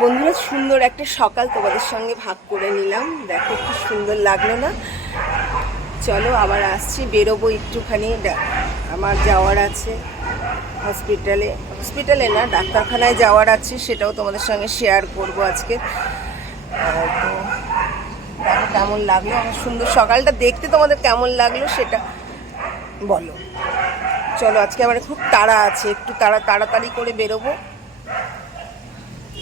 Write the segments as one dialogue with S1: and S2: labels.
S1: বন্ধুরা, সুন্দর একটা সকাল তোমাদের সঙ্গে ভাগ করে নিলাম। দেখো কি সুন্দর লাগল না। চলো আবার আসছি, বেরোবো একটুখানি। আমার যাওয়ার আছে হসপিটালে হসপিটালে না, ডাক্তারখানায় যাওয়ার আছে, সেটাও তোমাদের সঙ্গে শেয়ার করব আজকে। তো, দেখো কেমন লাগল, আমার সুন্দর সকালটা দেখতে তোমাদের কেমন লাগল সেটা বলো। চলো, আজকে আমার খুব তাড়া আছে, একটু তাড়া, তাড়াতাড়ি করে বেরোবো।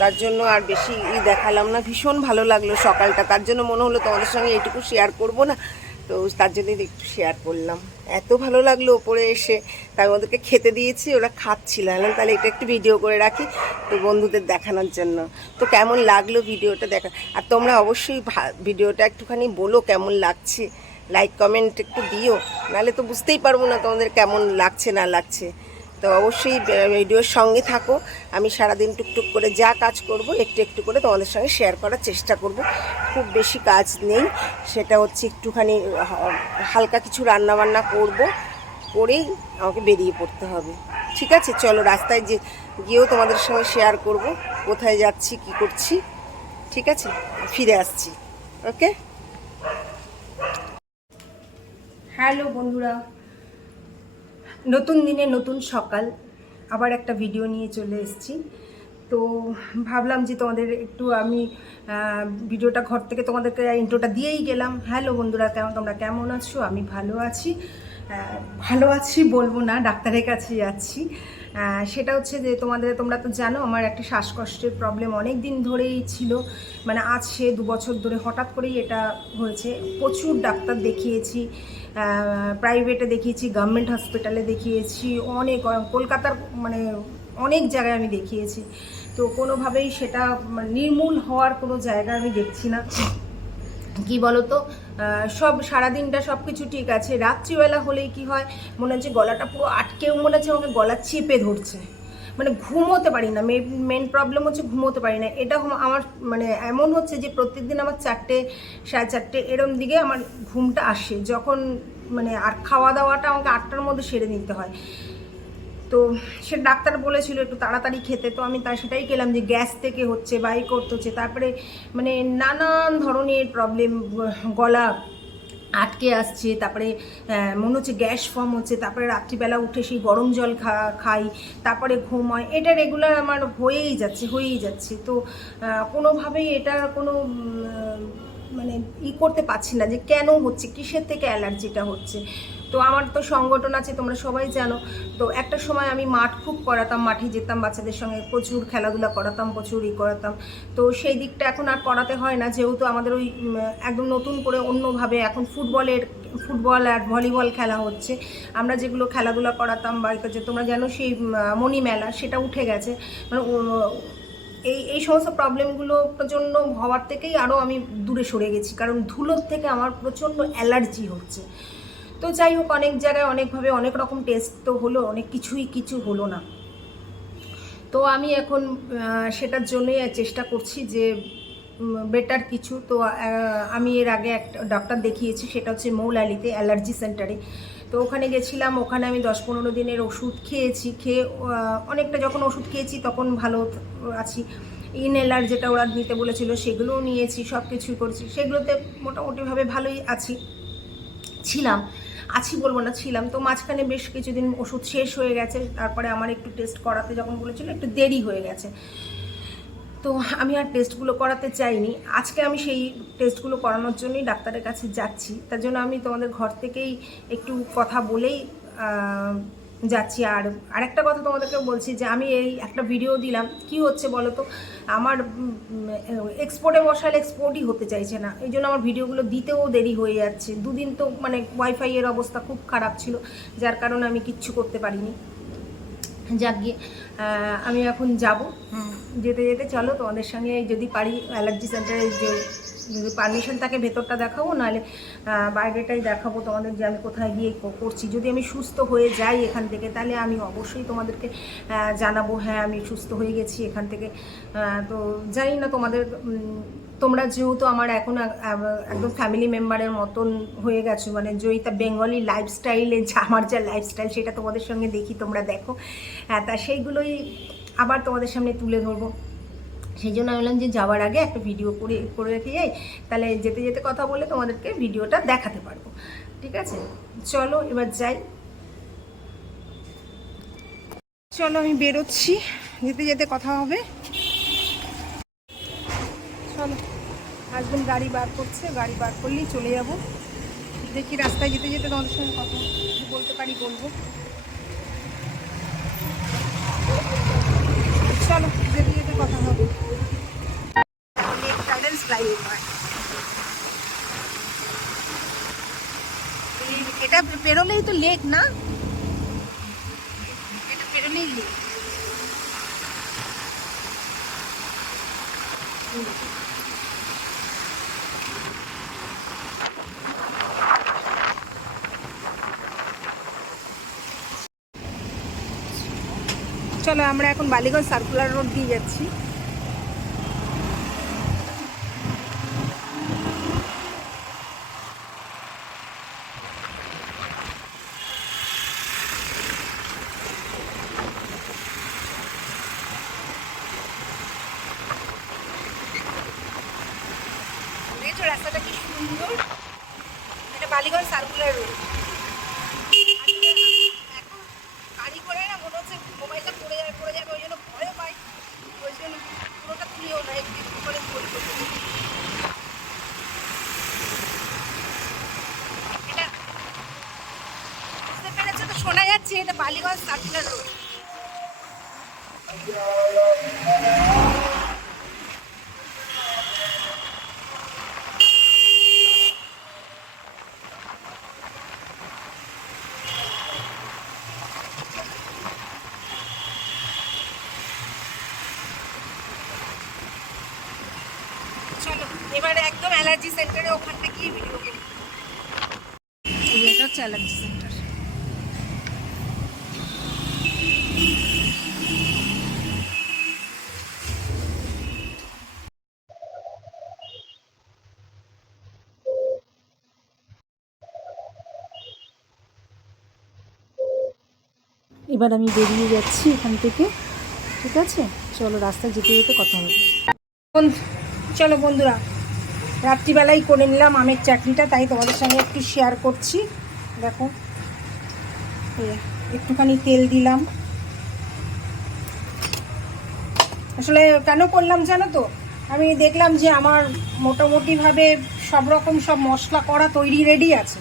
S1: তার জন্য আর বেশি ই দেখালাম না। ভীষণ ভালো লাগল সকালটা। তার জন্য মনে হলো তোমাদের সঙ্গে এইটুকু শেয়ার করব না। তো তার জন্যই একটু শেয়ার করলাম। এত ভালো লাগল ওপরে এসে। তাই ওদেরকে খেতে দিয়েছি, ওরা খাচ্ছিল। আমি তাহলে এটা একটু ভিডিও করে রাখি তো বন্ধুদের দেখানোর জন্য। তো কেমন লাগল ভিডিওটা দেখা? আর তোমরা অবশ্যই ভিডিওটা একটুখানি বলো কেমন লাগছে। লাইক কমেন্ট একটু দিও। নাহলে তো বুঝতেই পারব না তোমাদের কেমন লাগছে, না লাগছে। তো অবশ্যই ভিডিওর সঙ্গে থাকো। আমি সারাদিন টুকটুক করে যা কাজ করব, একটু একটু করে তোমাদের সঙ্গে শেয়ার করার চেষ্টা করব। খুব বেশি কাজ নেই। সেটা হচ্ছে একটুখানি হালকা কিছু রান্না বান্না করব, করেই আমাকে বেরিয়ে পড়তে হবে। ঠিক আছে? চলো, রাস্তায় যে, গিয়েও তোমাদের সঙ্গে শেয়ার করব, কোথায় যাচ্ছি, কি করছি। ঠিক আছে? ফিরে আসছি। ওকে হ্যালো বন্ধুরা। নতুন দিনে নতুন সকাল। আবার একটা ভিডিও নিয়ে চলে এসেছি। তো ভাবলাম যে তোমাদের একটু আমি ভিডিওটা ঘর থেকে তোমাদেরকে ইন্ট্রোটা দিয়েই গেলাম। হ্যালো বন্ধুরা, কেমন? তোমরা কেমন আছো? আমি ভালো আছি। ভালো আছি বলব না, ডাক্তারের কাছে যাচ্ছি সেটা হচ্ছে যে তোমাদের, তোমরা তো জানো, আমার একটা শ্বাসকষ্টের প্রবলেম অনেক দিন ধরেই ছিল। মানে আজ সে দু বছর ধরে হঠাৎ করেই এটা হয়েছে। প্রচুর ডাক্তার দেখিয়েছি প্রাইভেটে দেখিয়েছি গভর্নমেন্ট হসপিটালে দেখিয়েছি, অনেক কলকাতার মানে অনেক জায়গায় আমি দেখিয়েছি। তো কোনোভাবেই সেটা মানে নির্মূল হওয়ার কোনো জায়গা আমি দেখছি না। কি বলতো? সব সারাদিনটা সব কিছু ঠিক আছে। রাত্রিবেলা হলেই কি হয়? মনে হচ্ছে গলাটা পুরো আটকেও মনে হচ্ছে আমাকে গলা চেপে ধরছে। মানে ঘুমোতে পারি না। মেন প্রবলেম হচ্ছে ঘুমোতে পারি না। এটা আমার মানে এমন হচ্ছে যে প্রত্যেকদিন আমার চারটে, সাড়ে চারটে এরম দিকে আমার ঘুমটা আসে। যখন মানে আর খাওয়া দাওয়াটা আমাকে আটটার মধ্যে সেরে নিতে হয়। তো সে ডাক্তার বলেছিল একটু তাড়াতাড়ি খেতে, তো আমি তার সেটাই খেলাম যে গ্যাস থেকে হচ্ছে বাই করতে হচ্ছে। তারপরে মানে নানান ধরনের প্রবলেম গলা আটকে আসছে, তারপরে মনে হচ্ছে গ্যাস ফর্ম হচ্ছে, তারপরে রাত্রিবেলা উঠে সেই গরম জল খা, খাই, তারপরে ঘুম হয়। এটা রেগুলার আমার হয়েই যাচ্ছে হয়েই যাচ্ছে। তো কোনোভাবেই এটার কোনো মানে ই করতে পারছি না যে কেন হচ্ছে, কিসের থেকে অ্যালার্জিটা হচ্ছে। তো আমার তো সংগঠন আছে তোমরা সবাই জানো। তো একটা সময় আমি মাঠ খুব করাতাম মাঠে যেতাম বাচ্চাদের সঙ্গে প্রচুর খেলাধুলা করাতাম প্রচুর ই করাতাম। তো সেই দিকটা এখন আর করাতে হয় না যেহেতু আমাদের ওই একদম নতুন করে অন্যভাবে এখন ফুটবলের ফুটবল আর ভলিবল খেলা হচ্ছে। আমরা যেগুলো খেলাধুলা করাতাম বা করছে, তোমরা জানো সেই মণি মেলা সেটা উঠে গেছে। মানে এই এই সমস্ত প্রবলেমগুলো প্রচণ্ড হওয়ার থেকেই আরও আমি দূরে সরে গেছি। কারণ ধুলোর থেকে আমার প্রচণ্ড অ্যালার্জি হচ্ছে। তো যাই হোক, অনেক জায়গায় অনেকভাবে অনেক রকম টেস্ট তো হলো, অনেক কিছুই কিছু হলো না। তো আমি এখন সেটার জন্যই চেষ্টা করছি যে বেটার কিছু। তো আমি এর আগে একটা ডক্টর দেখিয়েছি, সেটা হচ্ছে মৌলালিতে অ্যালার্জি সেন্টারে তো ওখানে গেছিলাম, ওখানে আমি দশ পনেরো দিনের ওষুধ খেয়েছি, খেয়ে অনেকটা যখন ওষুধ খেয়েছি তখন ভালো আছি। ইনহেলার যেটা ওরা নিতে বলেছিল, সেগুলোও নিয়েছি সব কিছুই করেছি। সেগুলোতে মোটামুটিভাবে ভালোই আছি। ছিলাম। আছি বলব না, ছিলাম। তো মাঝখানে বেশ কিছুদিন ওষুধ শেষ হয়ে গেছে, তারপরে আমার একটু টেস্ট করাতে যখন বলেছিল, একটু দেরি হয়ে গেছে। তো আমি আর টেস্টগুলো করাতে চাইনি। আজকে আমি সেই টেস্টগুলো করানোর জন্যই ডাক্তারের কাছে যাচ্ছি। তার জন্য আমি তোমাদের ঘর থেকেই একটু কথা বলেই যাচ্ছি। আর আরেকটা কথা তোমাদেরকে বলছি যে আমি এই একটা ভিডিও দিলাম। কি হচ্ছে বলো তো? আমার এক্সপোর্টে বসালে এক্সপোর্টই হতে চাইছে না। এই জন্য আমার ভিডিওগুলো দিতেও দেরি হয়ে যাচ্ছে। দুদিন তো মানে ওয়াইফাই এর অবস্থা খুব খারাপ ছিল যার কারণে আমি কিচ্ছু করতে পারিনি। যাক গিয়ে আমি এখন যাব। যেতে যেতে চলো তোমাদের সঙ্গে যদি পারি অ্যালার্জি সেন্টারে যে যদি পারমিশন থাকে ভেতরটা দেখাবো, নাহলে বাইরেটাই দেখাবো তোমাদের যে আমি কোথায় গিয়ে করছি। যদি আমি সুস্থ হয়ে যাই এখান থেকে, তাহলে আমি অবশ্যই তোমাদেরকে জানাব হ্যাঁ আমি সুস্থ হয়ে গেছি এখান থেকে। তো জানি না তোমাদের তোমরা যেহেতু আমার এখন এক- এক- একদম ফ্যামিলি মেম্বারের মতন হয়ে গেছো মানে জয়িতা বেঙ্গলি লাইফস্টাইলে যা আমার যা লাইফস্টাইল সেটা তোমাদের সঙ্গে দেখি, তোমরা দেখো। হ্যাঁ তা সেইগুলোই আবার তোমাদের সামনে তুলে ধরবো। সেই জন্য আমি বললাম যে যাওয়ার আগে একটা ভিডিও করে করে রেখে যাই। তাহলে যেতে যেতে কথা বলে তোমাদেরকে ভিডিওটা দেখাতে পারব। ঠিক আছে? চলো, এবার যাই। চলো, আমি বেরোচ্ছি। যেতে যেতে কথা হবে। চলো হাজবেন্ড গাড়ি বার করছে, গাড়ি বার করলেই চলে যাব। দেখি রাস্তায় যেতে যেতে তোমাদের সঙ্গে কথা বলতে পারি, বলব। চলো, যেতে যেতে কথা হবে লেক গার্ডেন্স ফ্লাইওভার এটা পেরোলেই তো লেক না? এটা পেরোলেই লেক। চলো আমরা এখন বালিগঞ্জ সার্কুলার রোড দিয়ে যাচ্ছি দেখেছ রাস্তাটা কি সুন্দর এটা বালিগঞ্জ সার্কুলার এখন গাড়ি করে না মনে হচ্ছে মোবাইলটা পড়ে যাবে পড়ে যাবে ওই জন্য ভয়ও পাই ওই জন্য পুরোটা তুলিও না একটু একটু করে পড়ি এটা বুঝতে শোনা যাচ্ছে এটা বালিগঞ্জ সার্কুলার রোড চলো এবারে একদম অ্যালার্জি সেন্টারে ওখানটা গিয়ে ভিডিও করি এটা হচ্ছে অ্যালার্জি সেন্টার। এবার আমি বেরিয়ে যাচ্ছি এখান থেকে ঠিক আছে? চলো রাস্তায় যেতে যেতে কথা হবে। চলো বন্ধুরা। রাত্রিবেলাই করে নিলাম আমের চাটনিটা, তাই তোমাদের সঙ্গে একটু শেয়ার করছি। দেখো একটুখানি তেল দিলাম। আসলে কেন করলাম জানো তো? আমি দেখলাম যে আমার মোটামুটিভাবে সব রকম সব মশলা করা তৈরি রেডি আছে।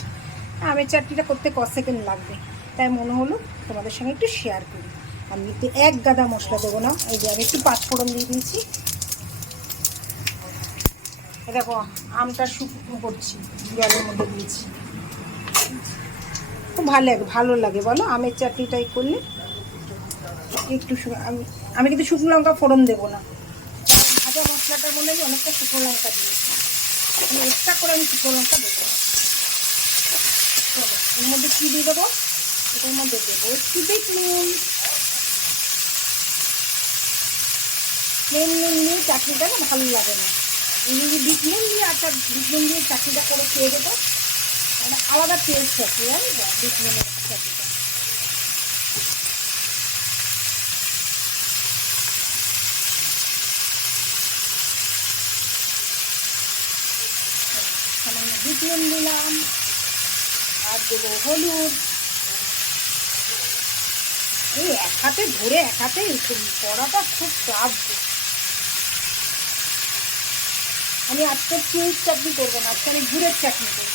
S1: আমের চাটনিটা করতে ক সেকেন্ড লাগবে? তাই মনে হলো তোমাদের সঙ্গে একটু শেয়ার করি। আমি তো এক গাদা মশলা দেবো না, এই যে আমি একটু পাঁচফোড়ন দিয়ে দিয়েছি। দেখো, আমটা শুকনো করছি, জলের মধ্যে দিয়েছি। খুব ভালো লাগে ভালো লাগে, বলো? আমের চাটনিটাই করলে একটু আমি আমি কিন্তু শুকনো লঙ্কা ফোড়ন দেবো না। ভাজা মশলাটার মধ্যে আমি অনেকটা শুকনো লঙ্কা দিয়েছি। এক্সট্রা করে আমি শুকনো লঙ্কা দেবো এর মধ্যে কী দিয়ে দেবো? এটার মধ্যে দেবো একটু দেখুন প্লেন নুন দিয়ে চাটনিটা ভালো লাগে না। যদি বিট দিয়ে আচ্ছা বিট দিয়ে চাটনিটা করে খেয়ে দেবো একটা আলাদা টেস্ট আছে জানি চাটনিটা। সামান্য দিলাম, আর দেবো হলুদ। এই এক হাতে ধরে এক হাতে করাটা খুব চাপ আমি আজকে পিঁয়াজ চাটনি করব না, আজকে আমি গুড়ের চাটনি করব।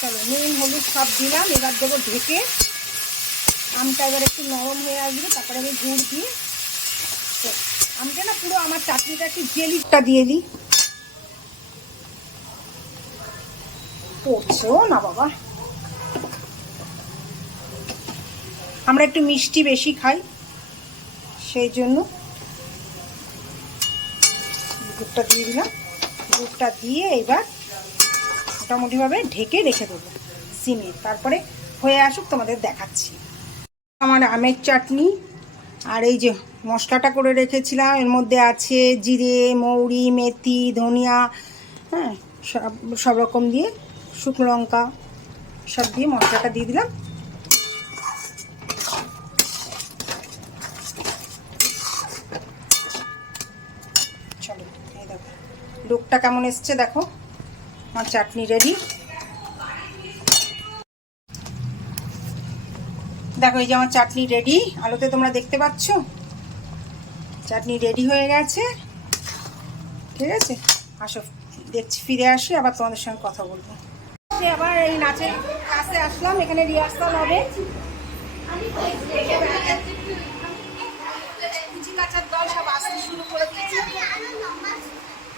S1: চলো, নুন, হলুদ সব দিলাম, এবার দেবো ঢেকে। আমটা এবার একটু নরম হয়ে আসবে, তারপরে আমি গুড় দিয়ে আমটা না পুরো আমার চাটনিটা একটু জেলিটা দিয়ে দিই। পড়ছেও না বাবা? আমরা একটু মিষ্টি বেশি খাই, সেই জন্য। গুড়টা দিয়ে দিলাম। গুড়টা দিয়ে এবার মোটামুটিভাবে ঢেকে রেখে দেবো সিমে। তারপরে হয়ে আসুক, তোমাদের দেখাচ্ছি। আমার আমের চাটনি আর এই যে মশলাটা করে রেখেছিলাম, এর মধ্যে আছে জিরে, মৌরি, মেথি, ধনিয়া হ্যাঁ সব সব রকম দিয়ে শুকনো লঙ্কা সব দিয়ে মশলাটা দিয়ে দিলাম। ডোকটা কেমন এসছে দেখো। আমার চাটনি রেডি দেখো, এই যে আমার চাটনি রেডি আলোতে তোমরা দেখতে পাচ্ছ? চাটনি রেডি হয়ে গেছে। ঠিক আছে? আসো, দেখছি, ফিরে আসি, আবার তোমাদের সঙ্গে কথা বলব। আবার এই নাচের ক্লাসে আসলাম, এখানে রিহার্সাল হবে।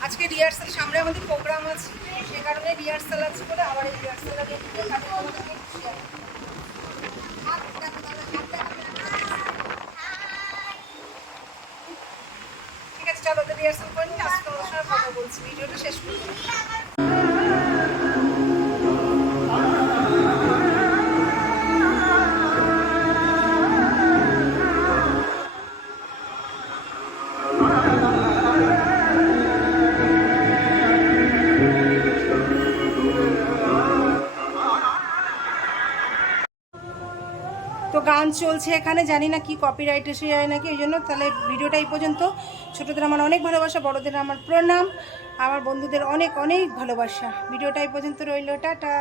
S1: আজকে রিহার্সাল সামনে আমাদের প্রোগ্রাম আছে, সে কারণে রিহার্সাল আছে বলে আবার এই রিহার্সাল দেখতে ঠিক আছে, চলো রিহার্সাল করে নিই, আজকে অনুষ্ঠানের কথা বলছি, ভিডিওটা শেষ করি গান চলছে এখানে, জানি না কি কপিরাইট এসে যায় নাকি ওই জন্য তাহলে ভিডিওটা এই পর্যন্ত। ছোটোদের আমার অনেক ভালোবাসা, বড়দের আমার প্রণাম, আমার বন্ধুদের অনেক অনেক ভালোবাসা। ভিডিওটা এই পর্যন্ত রইল, টাটা।